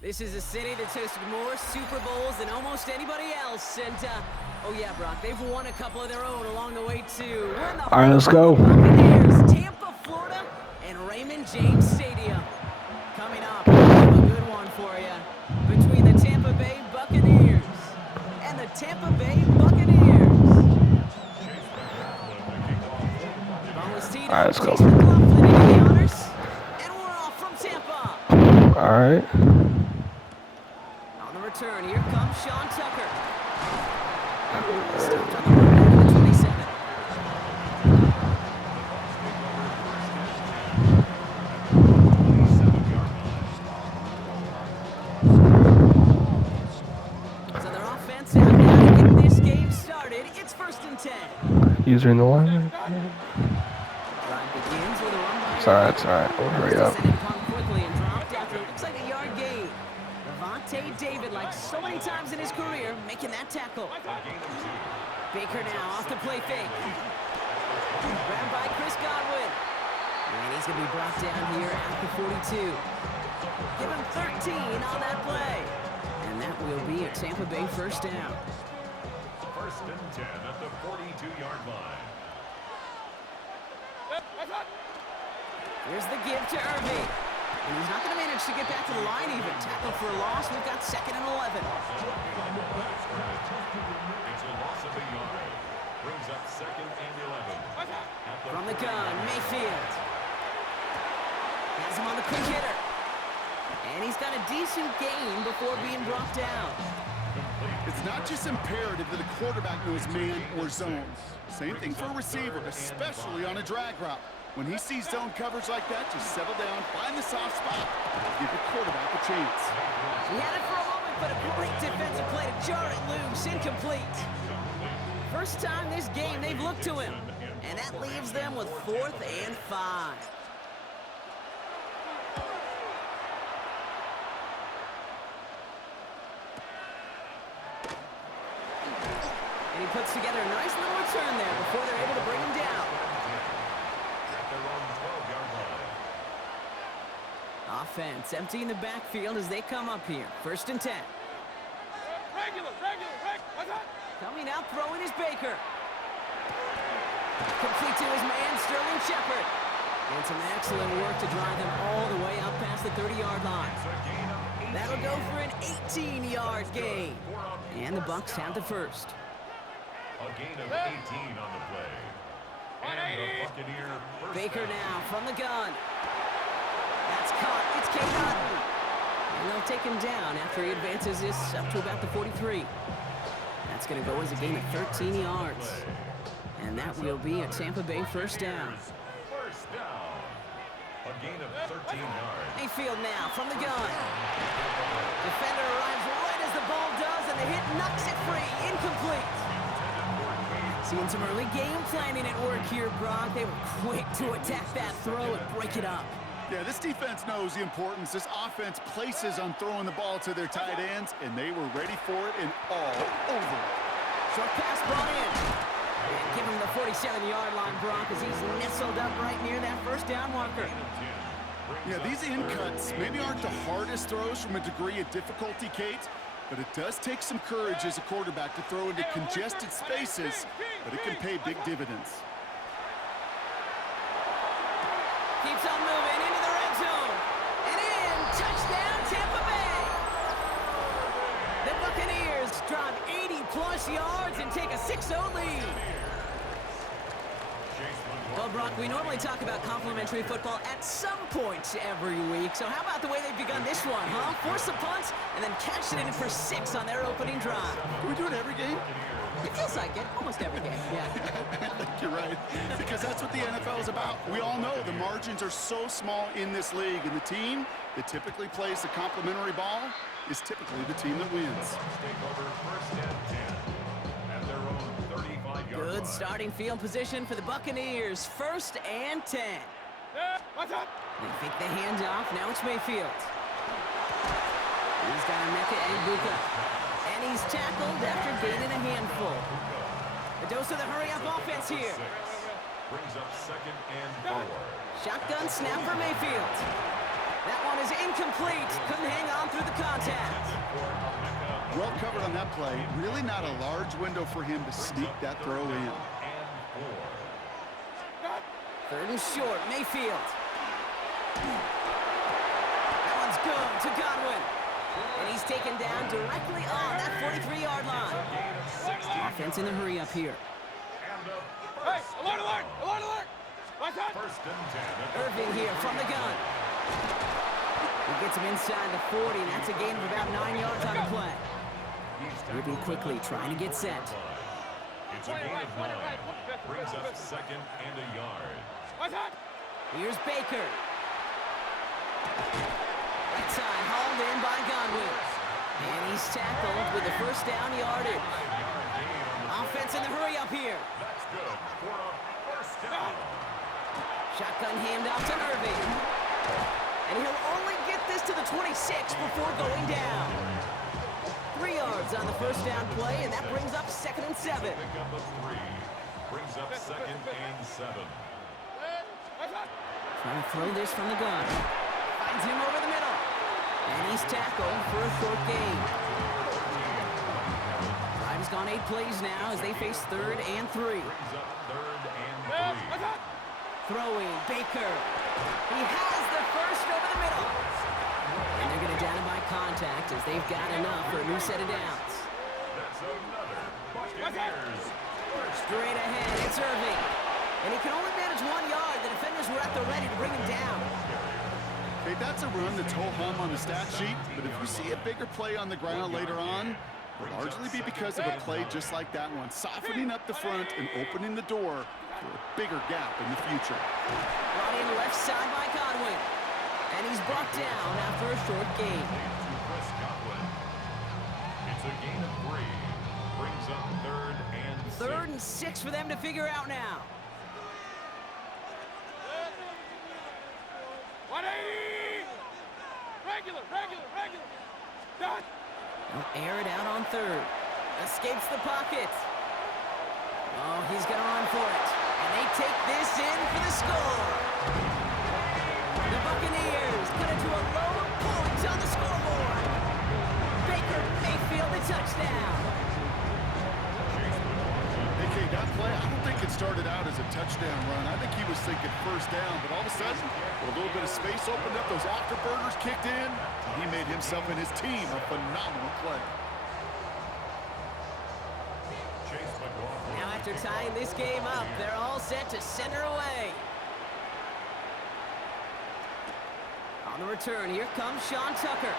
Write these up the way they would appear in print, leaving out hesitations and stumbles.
This is a city that's hosted more Super Bowls than almost anybody else. And, oh yeah, Brock, they've won a couple of their own along the way, too. We're in the All right, let's go. Buccaneers, Tampa, Florida, and Raymond James Stadium. Coming up, we have a good one for you. Between the Tampa Bay Buccaneers and the Tampa Bay Buccaneers. All right, let's go. And we're off from Tampa. All right. On the return, here comes Sean Tucker. Stopped on the mark at the 27. So their offense out now to get this game started. It's 1st and 10. User in the line. Drive begins with a run by It's all right. It's all right. We'll hurry up. Sent it punt quickly and dropped after it looks like a yard gain. Levante David, like so many times in his career, making that tackle. Baker now off the play fake. Grabbed by Chris Godwin. And he's going to be brought down here at the 42. Give him 13 on that play. And that will be a Tampa Bay first down. 1st and 10 at the 42-yard line. Here's the give to Irving. And he's not going to manage to get back to the line even. Tackle for a loss. We've got 2nd and 11. It's a loss of a yard. Brings up 2nd and 11. From the gun, Mayfield. Has him on the quick hitter. And he's got a decent gain before being brought down. It's not just imperative that a quarterback knows man or zones. Same thing for a receiver, especially on a drag route. When he sees zone coverage like that, just settle down, find the soft spot, give the quarterback a chance. He had it for a moment, but a great defensive play to jar it loose, incomplete. First time this game they've looked to him, and that leaves them with 4th and 5. And he puts together a nice little return there before they're able to bring him down. Offense emptying the backfield as they come up here. 1st and 10. Coming out, throwing is Baker. Complete to his man, Sterling Shepard. And some excellent work to drive them all the way up past the 30-yard line. That'll go for an 18-yard gain. And the Bucs have the first. A gain of 18 on the play. And the Buccaneer first Baker down. now from the gun. That's caught. It's K. Cotton. And they'll take him down after he advances this up to about the 43. That's going to go as a gain of 13 yards. And that will be a Tampa Bay first down. First down. A gain of 13 yards. Mayfield now from the gun. Defender arrives right as the ball does, and the hit knocks it free. Incomplete. Seeing some early game planning at work here, Brock. They were quick to attack that throw and break it up. Yeah, this defense knows the importance this offense places on throwing the ball to their tight ends, and they were ready for it and all over it. Short pass brought in. And give him the 47-yard line, Brock, as he's nestled up right near that first down marker. Yeah, these in cuts maybe aren't the hardest throws from a degree of difficulty, Kate, but it does take some courage as a quarterback to throw into congested spaces, but it can pay big dividends. Keeps on moving into the red zone. And in, touchdown, Tampa Bay. The Buccaneers drive 80-plus yards and take a 6-0 lead. Well, Brock, we normally talk about complimentary football at some points every week. So how about the way they've begun this one, huh? Force the punts and then catch it in for 6 on their opening drive. Do we do it every game? It feels like it. Almost every game, yeah. I think you're right, because that's what the NFL is about. We all know the margins are so small in this league, and the team that typically plays the complimentary ball is typically the team that wins. Take over 1st and 10 at their own 35-yard line. Good starting field position for the Buccaneers. 1st and 10. They fake the handoff. Now it's Mayfield. He's got Emeka Egbuka. And he's tackled after gaining a handful. A dose of the hurry-up offense here. Brings up 2nd and 4. Shotgun snap for Mayfield. That one is incomplete. Couldn't hang on through the contact. Well covered on that play. Really not a large window for him to sneak that throw in. 3rd and short, Mayfield. That one's good to Godwin. And he's taken down directly on that 43-yard line. Offense in the hurry up here. Hey, alert, alert, alert, alert! What's that? 1st and 10. Irving here from the gun. He gets him inside the 40, and that's a gain of about 9 yards on the play. Irving quickly trying to get set. It's a gain of 9. Brings up 2nd and a yard. What's that? Here's Baker. Right side hauled in by Godwin. And he's tackled with the 1st down yardage. Offense in the hurry up here. That's good for a 1st down. Shotgun handoff to Irving. And he'll only get this to the 26 before going down. 3 yards on the 1st down play, and that brings up 2nd and 7. Pick up a 3. Brings up 2nd and 7. Trying to throw this from the gun. Finds him over the middle. And he's tackled for a short gain. Drive's gone 8 plays now as they face 3rd and 3. Brings up 3rd and 3. Throwing, Baker. He has the 1st over the middle. And they're going to down him by contact as they've got enough for a new set of downs. That's another Buccaneers. Straight ahead, it's Irving. And he can only manage 1 yard. The defenders were at the ready to bring him down. Okay, that's a run that's ho-hum on the stat sheet, but if you see a bigger play on the ground later on, it'll largely be because of a play just like that one, softening up the front and opening the door for a bigger gap in the future. Brought in left side by Godwin. And he's brought down after a short gain. It's a gain of 3. Brings up 3rd and 6. 3rd and 6 for them to figure out now. 180! Regular, regular, regular. Done. They'll air it out on 3rd. Escapes the pocket. Oh, he's going to run for it. And they take this in for the score. The Buccaneers cut it to a low point on the scoreboard. Baker Mayfield the touchdown. Okay, that play, I don't think it started out as a touchdown run. I think he was thinking 1st down, but all of a sudden, a little bit of space opened up, those afterburners kicked in, and he made himself and his team a phenomenal play. Now after tying this game up, they're all set to send her away. On the return, here comes Sean Tucker.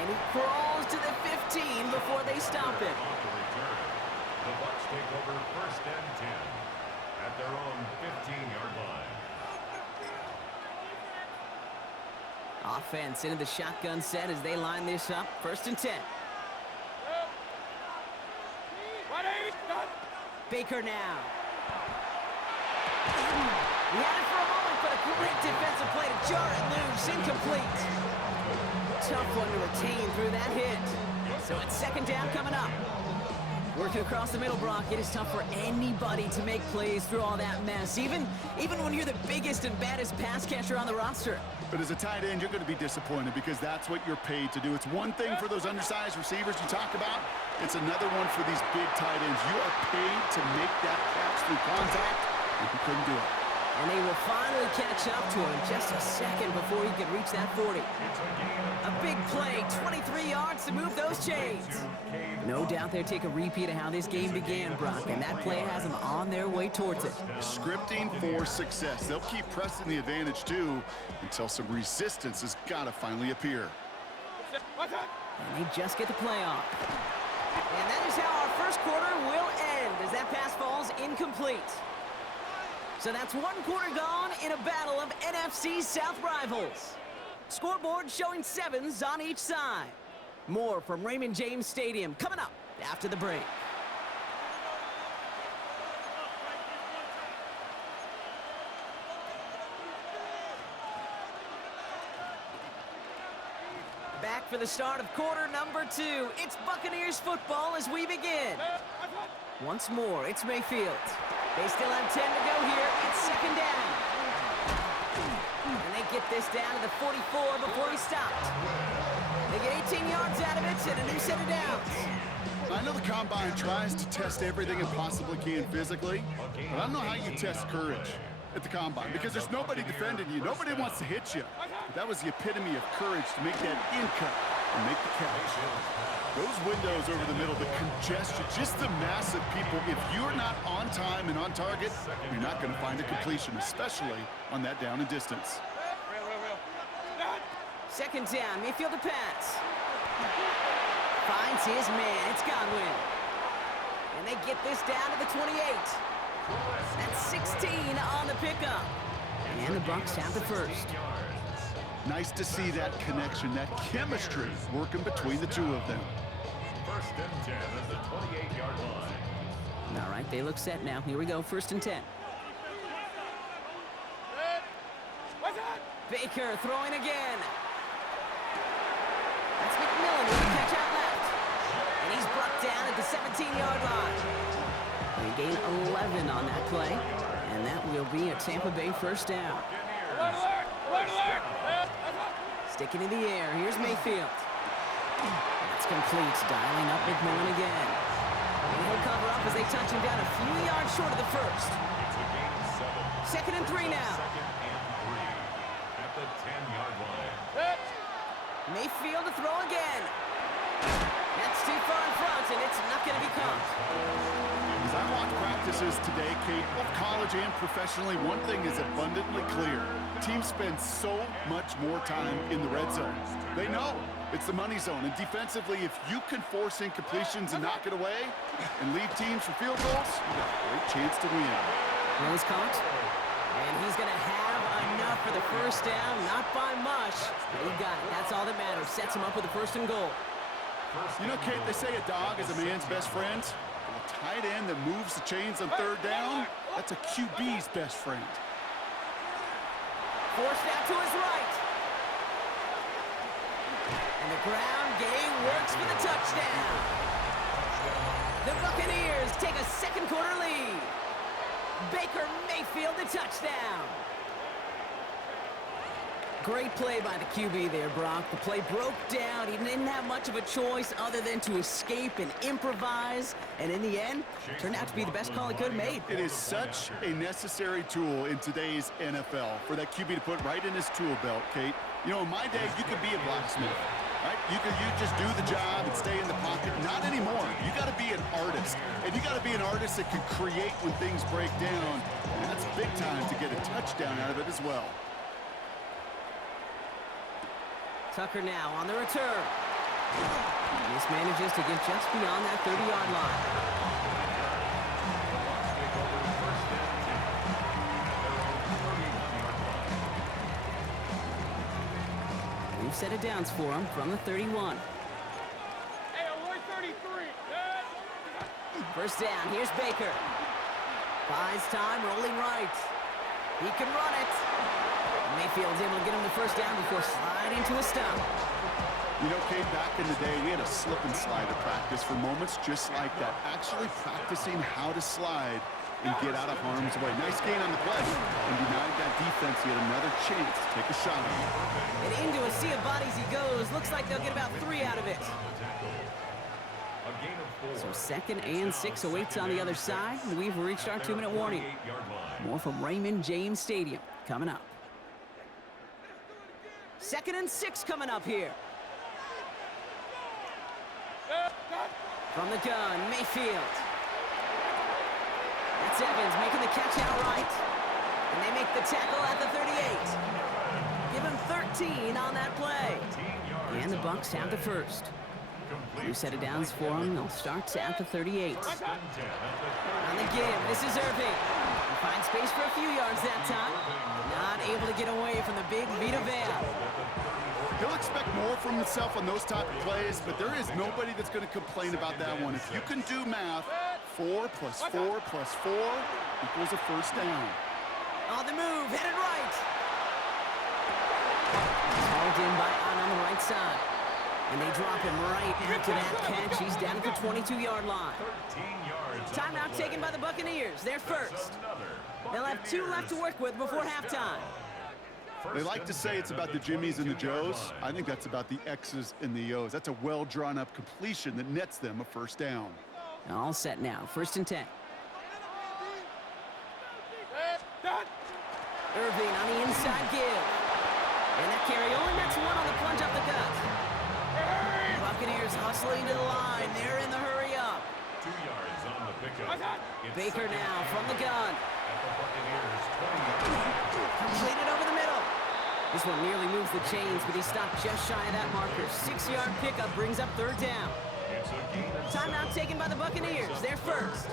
And he crawls to the 15 before they stop him. The Bucs take over 1st and 10 at their own 15-yard line. Offense into the shotgun set as they line this up. 1st and 10. 180, done. Baker now. He had it for a moment, but a great defensive play to jar it loose. Incomplete. Tough one to retain through that hit. So it's 2nd down coming up. Working across the middle, Brock, it is tough for anybody to make plays through all that mess, even when you're the biggest and baddest pass catcher on the roster. But as a tight end, you're going to be disappointed because that's what you're paid to do. It's one thing for those undersized receivers you talk about. It's another one for these big tight ends. You are paid to make that catch through contact, and he couldn't do it. And they will finally catch up to him just a second before he could reach that 40. A big play, 23 yards to move those chains. No doubt they'll take a repeat of how this game began, Brock, and that play has them on their way towards it. Scripting for success. They'll keep pressing the advantage, too, until some resistance has got to finally appear. What's that? And they just get the play off. And that is how our first quarter will end as that pass falls incomplete. So that's 1 quarter gone in a battle of NFC South rivals. Scoreboard showing 7s on each side. More from Raymond James Stadium coming up after the break. Back for the start of quarter number 2. It's Buccaneers football as we begin. Once more, it's Mayfield. They still have 10 to go here. It's second down. And they get this down to the 44 before he stopped. They get 18 yards out of it and a new set of downs. I know the Combine tries to test everything it possibly can physically, but I don't know how you test courage at the Combine because there's nobody defending you. Nobody wants to hit you. But that was the epitome of courage to make that in cut and make the catch. Those windows over the middle, the congestion, just the mass of people. If you're not on time and on target, you're not going to find a completion, especially on that down and distance. Second down, Mayfield to pass. Finds his man, it's Godwin. And they get this down to the 28. That's 16 on the pickup. And the Bucs have the first. Nice to see that connection, that chemistry working between the two of them. First and 10 at the 28-yard line. All right, they look set now. Here we go, first and 10. Baker throwing again. That's McMillan with a catch out left. And he's brought down at the 17-yard line. They gain 11 on that play. And that will be a Tampa Bay first down. Sticking in the air, here's Mayfield. That's complete, dialing up McMillan again. And he'll cover up as they touch him down a few yards short of the first. Second and 3 now. At the 10-yard line. Mayfield to throw again. That's too far in front, and it's not going to be caught. As I watch practices today, Kate, both college and professionally, one thing is abundantly clear. Teams spend so much more time in the red zone. They know it's the money zone, and defensively, if you can force incompletions and knock it away and leave teams for field goals, you got a great chance to win. Rose caught, and he's going to have enough for the first down, not by much, but he got it. That's all that matters. Sets him up with the first and goal. You know, Kate, they say a dog is a man's best friend. A tight end that moves the chains on third down, that's a QB's best friend. Forced out to his right. And the ground game works for the touchdown. The Buccaneers take a second quarter lead. Baker Mayfield the touchdown. Great play by the QB there, Brock. The play broke down. He didn't have much of a choice other than to escape and improvise. And in the end, turned out to be the best call he could have made. It is such a necessary tool in today's NFL for that QB to put right in his tool belt, Kate. You know, in my day, you could be a blacksmith, right? You just do the job and stay in the pocket. Not anymore. You got to be an artist. And you got to be an artist that can create when things break down. And that's big time to get a touchdown out of it as well. Tucker now on the return. This manages to get just beyond that 30-yard line. We've set it downs for him from the 31. Hey, we're 33. First down, here's Baker. Buys time, rolling right. He can run it. Mayfield's able to get him the first down before sliding to a stop. You know, Kate, back in the day, we had a slip and slide at practice for moments just like that. Actually practicing how to slide and get out of harm's way. Nice gain on the play. And denied that defense yet another chance to take a shot on him. And into a sea of bodies he goes. Looks like they'll get about 3 out of it. So second and 6 awaits on the other side. And we've reached our 2-minute warning. More from Raymond James Stadium coming up. Second and 6 coming up here. From the gun, Mayfield. That's Evans making the catch outright. And they make the tackle at the 38. Give him 13 on that play. And the Bucs have the first. New set of downs for them. They'll start at the 38. On the give, this is Irving. He finds space for a few yards that time. Not able to get away from the big Vita Vea. He'll expect more from himself on those type of plays, but there is nobody that's going to complain about that one. If you can do math, 4 plus 4 plus 4 equals a first down. On the move, headed right. Hauled in by on the right side. And they drop him right after that catch. He's down at the 22-yard line. 13 yards. Timeout taken by the Buccaneers. They're first. They'll have 2 left to work with before halftime. They like to say it's about the Jimmies and the Joes. I think that's about the X's and the O's. That's a well-drawn-up completion that nets them a first down. All set now. 1st and 10. Irving on the inside give. And that carry only nets 1 on the plunge up the gut. Buccaneers hustling to the line. They're in the hurry up. 2 yards on the pickup. Baker now from the gun. At the Buccaneers 20. Completed over the middle. This one nearly moves the chains, but he stopped just shy of that marker. 6-yard pickup brings up 3rd down. It's a gain of Timeout taken by the Buccaneers. They're first.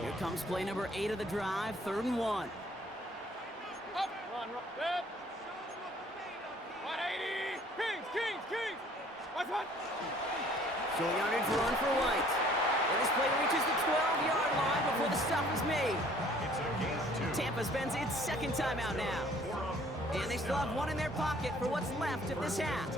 Here comes play number 8 of the drive. 3rd and 1. Up, run, run. 180. Kings. Watch. Short yardage run for White. And this play reaches the 12-yard line before the stop is made. It's a gain of 2. Tampa spends its 2nd timeout now. And they still have 1 in their pocket for what's left of this half.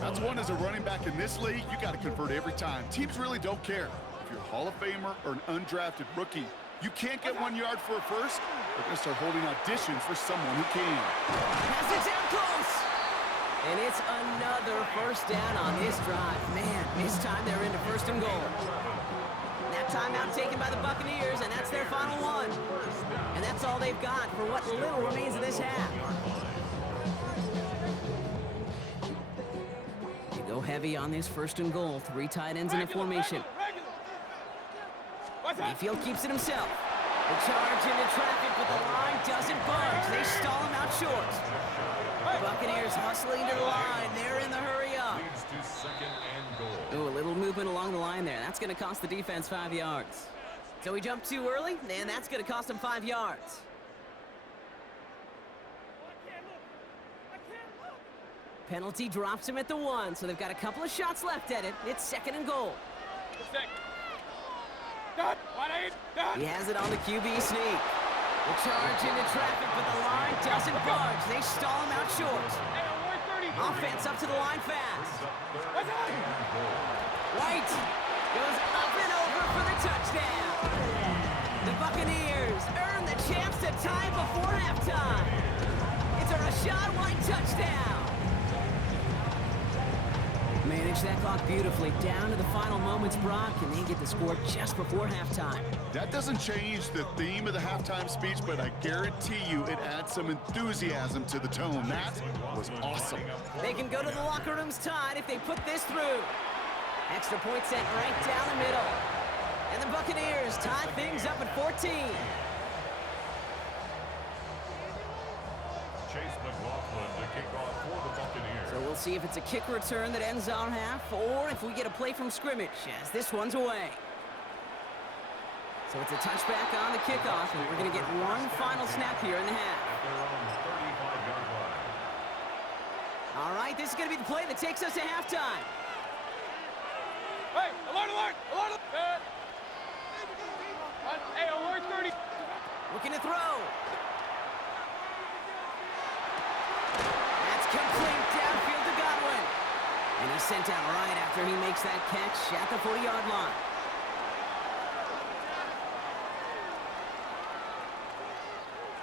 That's one as a running back in this league, you got to convert every time. Teams really don't care. If you're a Hall of Famer or an undrafted rookie, you can't get 1 yard for a first, they're going to start holding auditions for someone who can. Pass it down close. And it's another first down on this drive. Man, this time they're into 1st and goal. That timeout taken by the Buccaneers, and that's their final one. And that's all they've got for what little remains of this half. They go heavy on this 1st and goal. 3 tight ends in a formation. Mayfield keeps it himself. The charge into traffic, but the line doesn't budge. They stall him out short. Buccaneers hustling to the line. They're in the hurry up. Leads to 2nd and goal. Ooh, a little movement along the line there. That's going to cost the defense 5 yards. So he jumped too early, and that's going to cost him 5 yards. Penalty drops him at the 1, so they've got a couple of shots left at it. It's 2nd and goal. He has it on the QB sneak. The charge into traffic, but the line doesn't budge. They stall him out short. Offense up to the line fast. White goes up and over for the touchdown. The Buccaneers earn the chance to tie before halftime. It's a Rashad White touchdown. Manage that clock beautifully down to the final moments, Brock, and they get the score just before halftime. That doesn't change the theme of the halftime speech, but I guarantee you it adds some enthusiasm to the tone. That was awesome. They can go to the locker rooms tied if they put this through. Extra point sent right down the middle. And the Buccaneers tie things up at 14. Chase McLaughlin to kick off for the Buccaneers. So we'll see if it's a kick return that ends our half, or if we get a play from scrimmage, as this one's away. So it's a touchback on the kickoff, and we're going to get one final snap here in the half. At their own 35-yard line. All right, this is going to be the play that takes us to halftime. Hey, alert! Hey, alert 30. Looking to throw. That's complete downfield to Godwin. And he's sent out right after he makes that catch at the 40-yard line.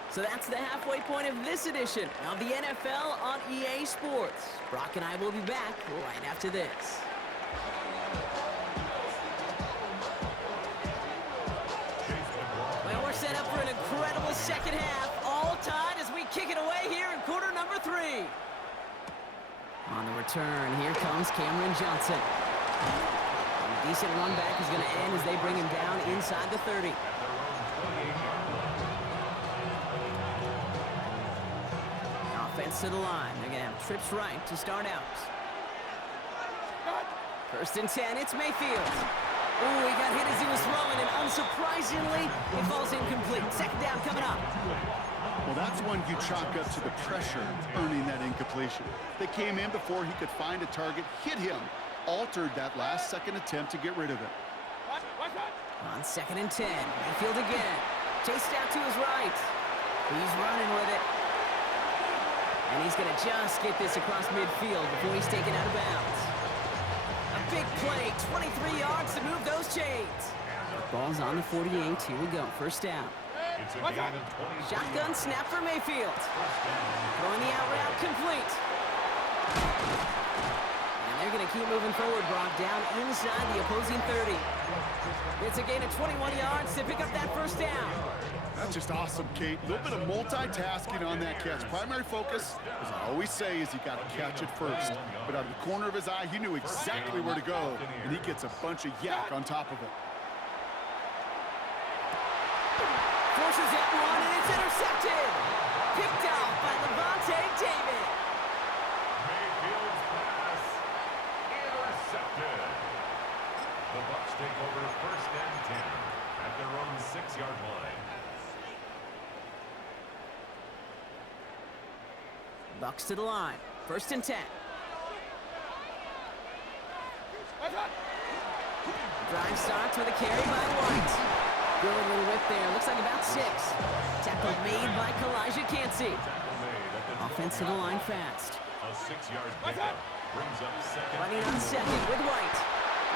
So that's the halfway point of this edition of the NFL on EA Sports. Brock and I will be back right after this. Well, we're set up for an incredible second half. All tied as we kick it away here in quarter number 3. On the return, here comes Cameron Johnson. And a decent run back is going to end as they bring him down inside the 30. Offense to the line. They're going to have trips right to start out. 1st and 10, it's Mayfield. Oh, he got hit as he was throwing, and unsurprisingly, it falls incomplete. 2nd down coming up. Well, that's one you chalk up to the pressure earning that incompletion. They came in before he could find a target, hit him, altered that last-second attempt to get rid of it. On 2nd and 10, Mayfield again. Chased out to his right. He's running with it. And he's going to just get this across midfield before he's taken out of bounds. big play. 23 yards to move those chains. Ball's on the 48. Here we go. First down. It's a gain of 20. Shotgun snap for Mayfield. Throwing the out route complete. And they're going to keep moving forward, Brock, down inside the opposing 30. It's a gain of 21 yards to pick up that first down. That's just awesome, Kate. A little bit of multitasking on that catch. Primary focus, as I always say, is you got to catch it first. But out of the corner of his eye, he knew exactly where to go, and he gets a bunch of yak on top of it. Forces that one, and it's intercepted. Picked off by Levante David. Mayfield's pass intercepted. The Bucs take over first and 10 at their own 6-yard line. Bucs to the line. First and 10. Drive starts with a carry by White. Good little whip there. Looks like about 6. Tackle made by Kalijah Cansey. Offense to the line fast. A 6-yard pickup brings up second. Running on second with White.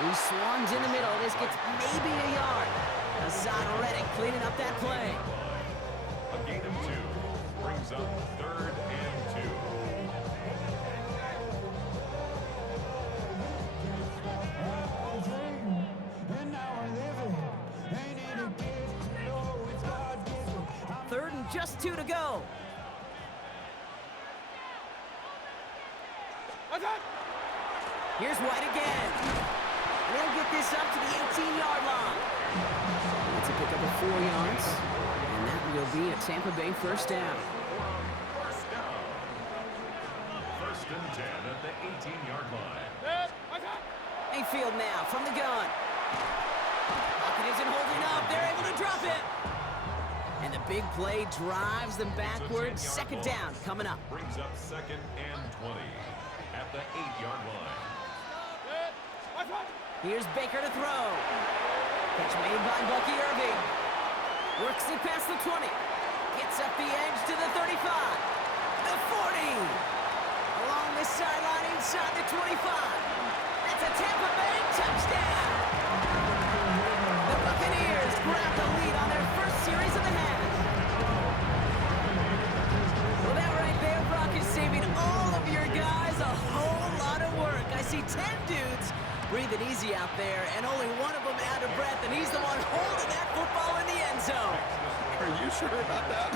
He swans in the middle. This gets maybe a yard. Hassan Reddick cleaning up that play. A gain of 2 brings up third and 2. Third and just 2 to go. Here's White again. They'll get this up to the 18-yard line. That's a pickup of 4 yards. And that will be a Tampa Bay first down. First and 10 at the 18-yard line. Mayfield now from the gun. Pocket isn't holding up. They're able to drop it. And the big play drives them backwards. Second down coming up. Brings up second and 20 at the 8-yard line. Here's Baker to throw. Catch made by Bucky Irving. Works it past the 20. Gets up the edge to the 35. The 40. Along the sideline inside the 25. That's a Tampa Bay touchdown. The Buccaneers grab the lead on their first series of the half. Well, that right there, Brock, is saving all of your guys a whole lot of work. I see 10 dudes breathing easy out there, and only one of them out of breath, and he's the one holding that football in the end zone. Are you sure about that?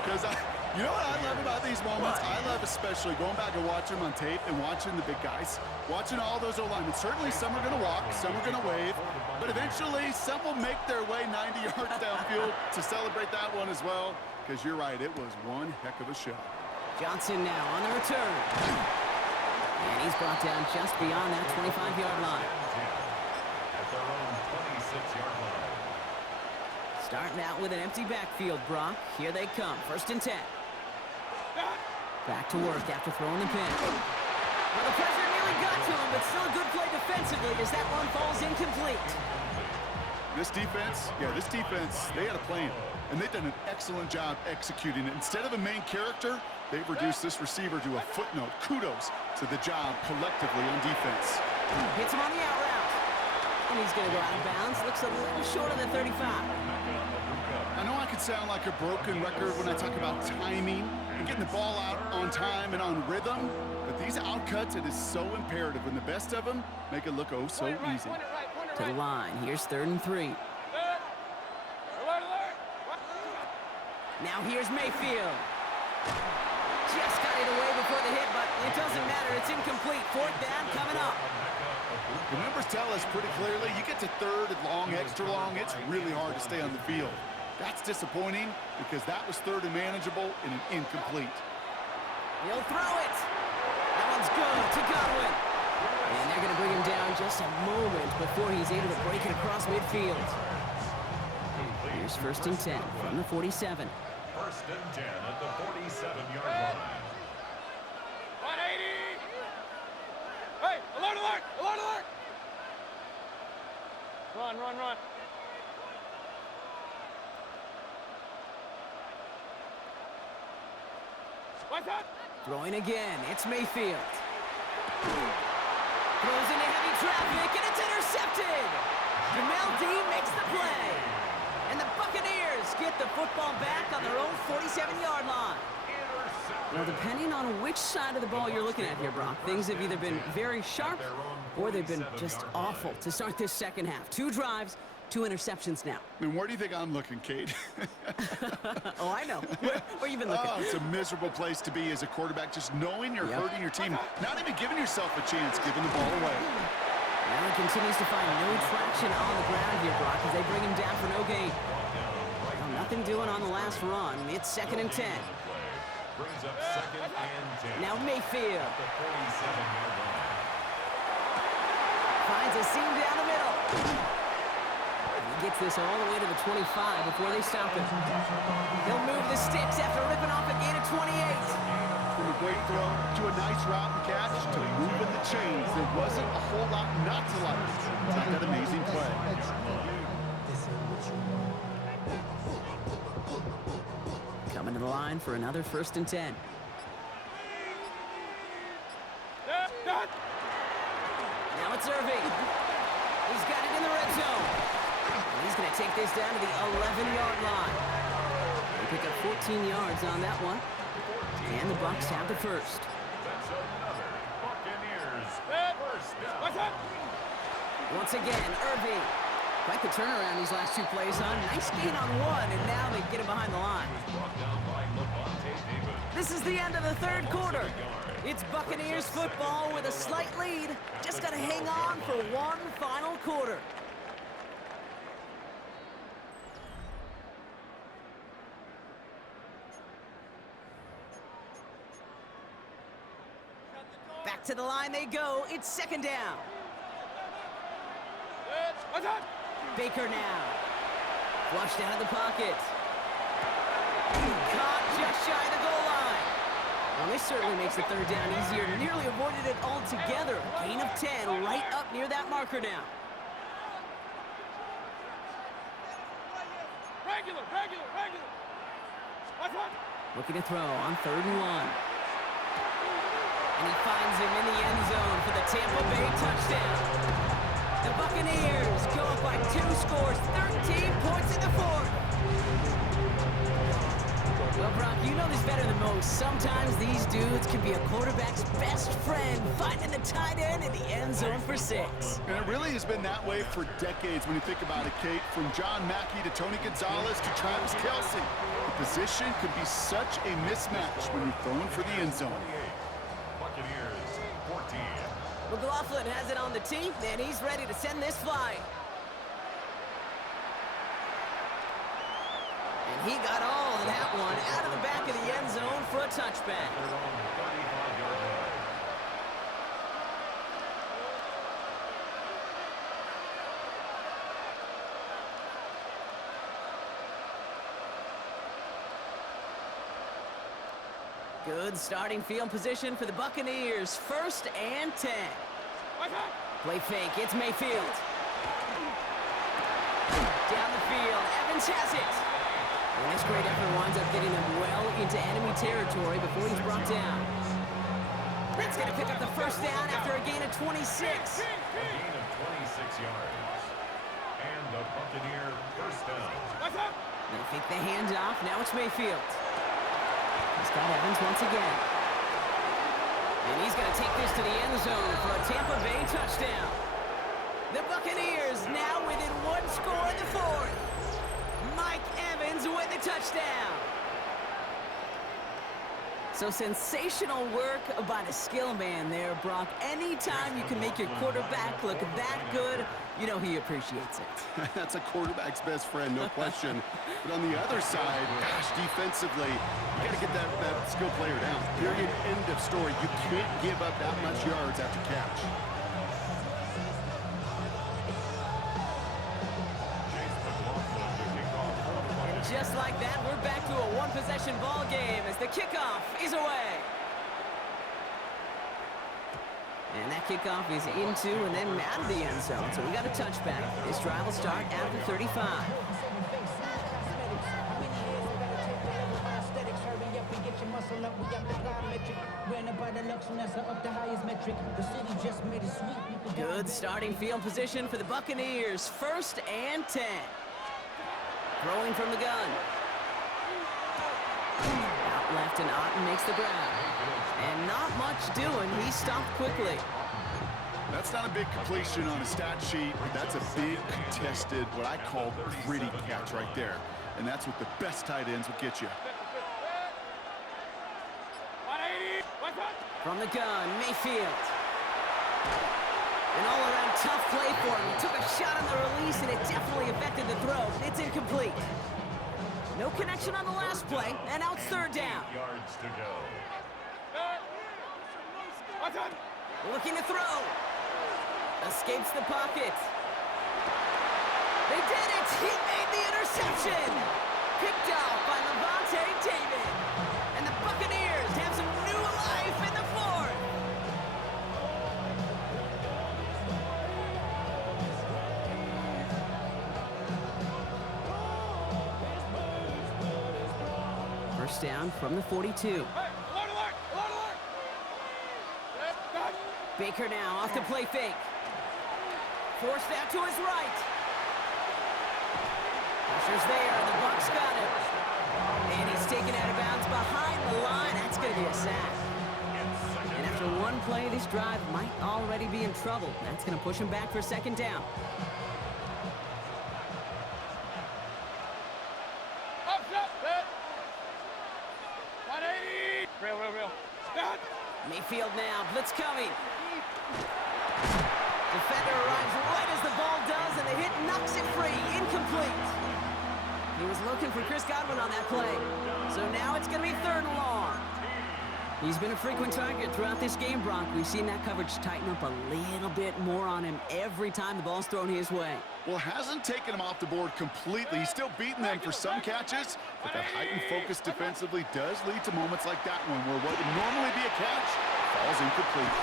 Because you know what I love about these moments? I love especially going back and watching them on tape and watching the big guys, watching all those O-linemen. Certainly some are going to walk, some are going to wave, but eventually some will make their way 90 yards downfield to celebrate that one as well, because you're right, it was one heck of a show. Johnson now on the return. And he's brought down just beyond that 25-yard line. At their own 26-yard line. Starting out with an empty backfield, Brock. Here they come. First and 10. Back to work after throwing the pin. Well, the pressure nearly got to him, but still a good play defensively as that one falls incomplete. This defense, they had a plan, and they've done an excellent job executing it. Instead of a main character, they've reduced this receiver to a footnote. Kudos to the job collectively on defense. Hits him on the out route. And he's going to go out of bounds. Looks a little short of the 35. I know I could sound like a broken record when I talk about timing and getting the ball out on time and on rhythm, but these outcuts, it is so imperative, and the best of them make it look oh so easy. To the line. Here's 3rd and 3. Now here's Mayfield. Just got it away before the hit, but it doesn't matter. It's incomplete. 4th down coming up. The numbers tell us pretty clearly, you get to 3rd and long, extra long, it's really hard to stay on the field. That's disappointing because that was 3rd and manageable and an incomplete. He'll throw it. That one's good to Godwin. And they're going to bring him down just a moment before he's able to break it across midfield. Here's 1st and 10 from the 47. 1st and 10 at the 47-yard line. 180! Hey, alert, alert! Alert, alert! Run, run, run. What's that? Throwing again. It's Mayfield. Throws into heavy traffic, and it's intercepted. Jamel Dean makes the play. And the Buccaneers get the football back on their own 47-yard line. Well, depending on which side of the ball you're looking at here, Brock, things have either been very sharp or they've been just awful to start this second half. 2 drives, 2 interceptions now. And where do you think I'm looking, Kate? Oh, I know. Where you been looking? Oh, it's a miserable place to be as a quarterback, just knowing you're hurting your team, not even giving yourself a chance, giving the ball away. Allen continues to find no traction on the ground here, Brock, as they bring him down for no gain. Well, nothing doing on the last run. It's 2nd and 10. Brings up 2nd and 10. Now Mayfield. At the 47-yard line. Finds a seam down the middle. He gets this all the way to the 25 before they stop him. He'll move the sticks after ripping off a gain of 28. From a great throw to a nice route and catch to moving the chains. There wasn't a whole lot not to like. It's that amazing play. Coming to the line for another 1st and 10. Now it's Irving. He's got it in the red zone. And he's going to take this down to the 11-yard line. They pick up 14 yards on that one. And the Bucs have the first. That's another Buccaneers first down. Once again, Irving. Quite the turnaround these last 2 plays, huh? Nice gain on 1, and now they get him behind the line. Brought down by David. This is the end of the 3rd quarter. It's Buccaneers football with a slight lead. Just got to hang on for one final quarter. Back to the line they go. It's 2nd down. Baker now. Flushed out of the pocket. Caught just shy of the goal line. Well, this certainly makes the 3rd down easier. Nearly avoided it altogether. Gain of 10 right up near that marker now. Regular. Looking to throw on 3rd and 1. And he finds him in the end zone for the Tampa Bay touchdown. The Buccaneers go up by 2 scores, 13 points in the 4th. Well, Brock, you know this better than most. Sometimes these dudes can be a quarterback's best friend, finding the tight end in the end zone for 6. And it really has been that way for decades when you think about it, Kate. From John Mackey to Tony Gonzalez to Travis Kelce. The position could be such a mismatch when you're throwing for the end zone. Buccaneers 14. McLaughlin has it on the tee, and he's ready to send this flying. And he got all of that one out of the back of the end zone for a touchback. Their own 35-yard line. Good starting field position for the Buccaneers. 1st and 10. Play fake. It's Mayfield. Down the field. Evans has it. And this great effort winds up getting him well into enemy territory before he's brought down. That's going to pick up the 1st down after a gain of 26. A gain of 26 yards. And the Buccaneer first down. They fake the handoff. Now it's Mayfield. He's got Evans once again. And he's going to take this to the end zone for a Tampa Bay touchdown. The Buccaneers now within 1 score in the 4th. Mike Evans with the touchdown. So sensational work by the skill man there, Brock. Anytime you can make your quarterback look that good, you know he appreciates it. That's a quarterback's best friend, no question. But on the other side, gosh, defensively, you got to get that skill player down. Period. End of story. You can't give up that much yards after catch. And just like that, we're back to a one-possession ball game as the kickoff is away. And that kickoff is into and then out of the end zone. So we got a touchback. This drive will start at the 35. Flex your muscle up, we got the plyometric. Ran by the luxury, up the highest metric. The city just made it sweet. Good starting field position for the Buccaneers. 1st and 10. Throwing from the gun. Out left and Otten makes the grab. And not much doing. He stopped quickly. That's not a big completion on a stat sheet, but that's a big contested, what I call gritty catch right there. And that's what the best tight ends will get you. From the gun, Mayfield. An all-around tough play for him. He took a shot on the release, and it definitely affected the throw. It's incomplete. No connection on the last play, and now it's 3rd down. 8 yards to go. Looking to throw. Escapes the pocket. They did it! He made the interception! Picked off by Lavonte David. And the Buccaneers have some new life in the 4th. First down from the 42. Baker now off the play fake. Forced out to his right. Pressure's there, and the Bucs got it. And he's taken out of bounds behind the line. That's going to be a sack. And after one play, this drive might already be in trouble. That's going to push him back for 2nd down. Mayfield now, blitz coming. Defender arrives right as the ball does, and the hit knocks it free. Incomplete. He was looking for Chris Godwin on that play. So now it's going to be 3rd and long. He's been a frequent target throughout this game, Bronk. We've seen that coverage tighten up a little bit more on him every time the ball's thrown his way. Well, hasn't taken him off the board completely. He's still beating them for some catches, but that heightened focus defensively does lead to moments like that one where what would normally be a catch falls incomplete.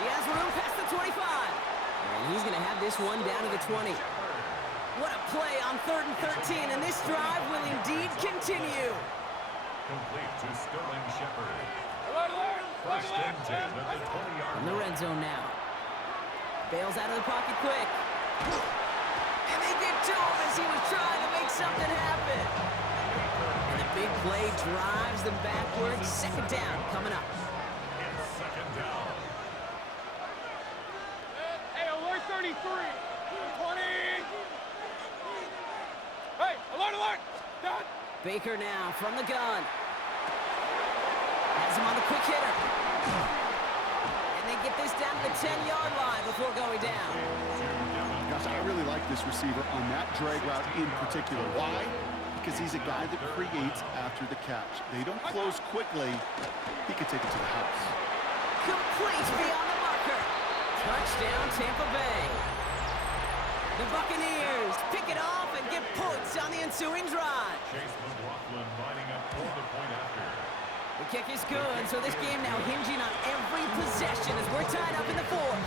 He has room past the 25. And he's going to have this one down to the 20. What a play on 3rd and 13, and this drive will indeed continue. Complete to Sterling Shepard. 1st and 10 at the 20-yard From the red zone now. Bails out of the pocket quick. And they did to him as he was trying to make something happen. And the big play drives them backwards. 2nd down coming up. It's 2nd down. Hey, alert 33. 20. Hey, alert. Done. Baker now from the gun. Has him on the quick hitter. And they get this down to the 10-yard line before going down. Gosh, I really like this receiver on that drag route in particular. Why? Because he's a guy that creates after the catch. They don't close quickly. He could take it to the house. Complete beyond the marker. Touchdown, Tampa Bay. The Buccaneers pick it off and get points on the ensuing drive. Chase McLaughlin lining up for the point after. The kick is good, so this game now hinging on every possession as we're tied up in the 4th.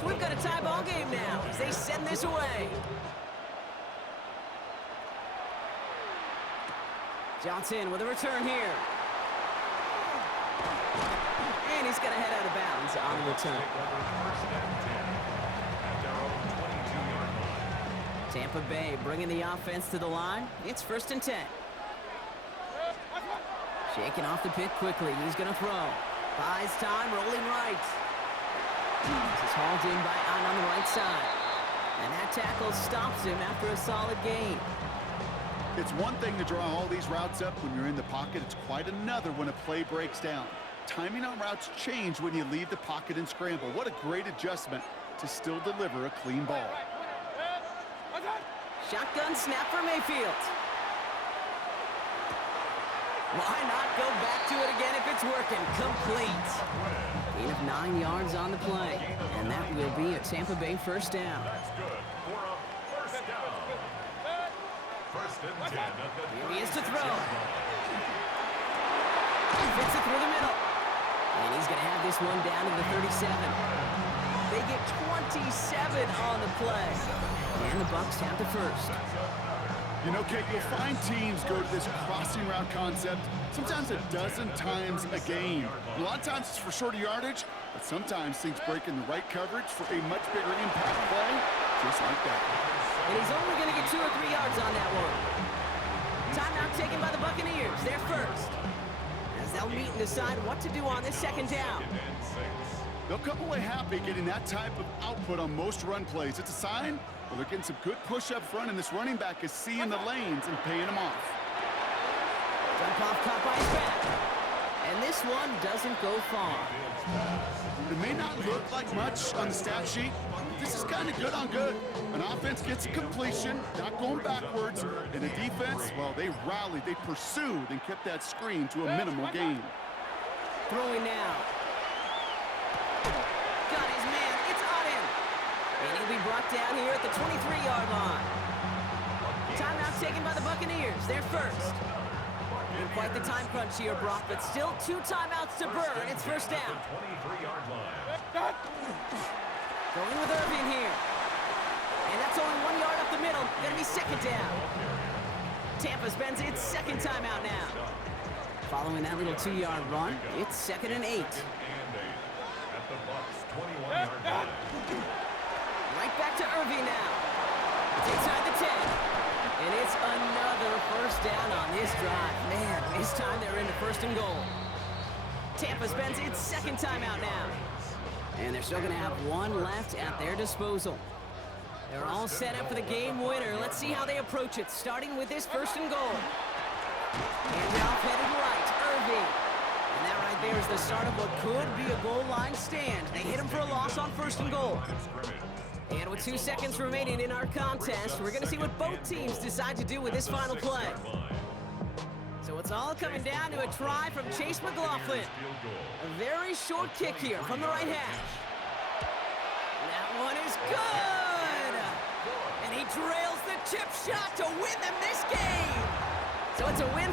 So we've got a tie ball game now as they send this away. Johnson with a return here. And he's going to head out of bounds on the return. 1st and 10 at their own 22-yard line. Tampa Bay bringing the offense to the line. It's 1st and 10. Shaking off the pick quickly. He's going to throw. Buys time, rolling right. This is hauled in by Otten on the right side. And that tackle stops him after a solid gain. It's one thing to draw all these routes up when you're in the pocket. It's quite another when a play breaks down. Timing on routes change when you leave the pocket and scramble. What a great adjustment to still deliver a clean ball. Shotgun snap for Mayfield. Why not go back to it again if it's working? Complete. Gain of 9 yards on the play. And that will be a Tampa Bay 1st down. That's good for a 1st down. 1st and 10 at the Here he is to throw. Fits it through the middle. And he's going to have this one down to the 37. They get 27 on the play. And the Bucs have the first. You know, Kate, you'll find teams go to this crossing route concept sometimes a dozen times a game. A lot of times it's for shorter yardage, but sometimes things break in the right coverage for a much bigger impact play, just like that. And he's only going to get 2 or 3 yards on that one. Timeout taken by the Buccaneers. They're first. As they'll meet and decide what to do on this second down. They'll come away happy getting that type of output on most run plays. It's a sign well, they're getting some good push up front, and this running back is seeing the lanes and paying them off. Dump off caught by his back. And this one doesn't go far. It may not look like much on the stat sheet, but this is kind of good on good. An offense gets a completion, not going backwards, and a defense, well, they rallied, they pursued, and kept that screen to a minimal gain. Throwing now. Got his man. It's on him. And he'll be brought down here at the 23-yard line. Timeout taken by the Buccaneers. They're first. And quite the time crunch here, Brock, but still 2 timeouts to burn. It's first down. 23-yard line. Going with Irving here. And that's only 1 yard up the middle. Gonna be second down. Tampa spends its second timeout now. Following that little 2-yard run, it's 2nd and 8. At the Bucs 21-yard line. Right back to Irving now. It's inside the 10. And it's another first down on this drive. Man, this time they're into 1st and goal. Tampa spends its second timeout now. And they're still going to have 1 left at their disposal. They're all set up for the game winner. Let's see how they approach it, starting with this 1st and goal. And off headed right, Irving. And that right there is the start of what could be a goal line stand. They hit him for a loss on 1st and goal. And with 2 seconds remaining in our contest, we're going to see what both teams decide to do with this final play. So it's all coming down to a try from Chase McLaughlin. A very short kick here from the right hash. That one is good! And he trails the chip shot to win them this game! So it's a win for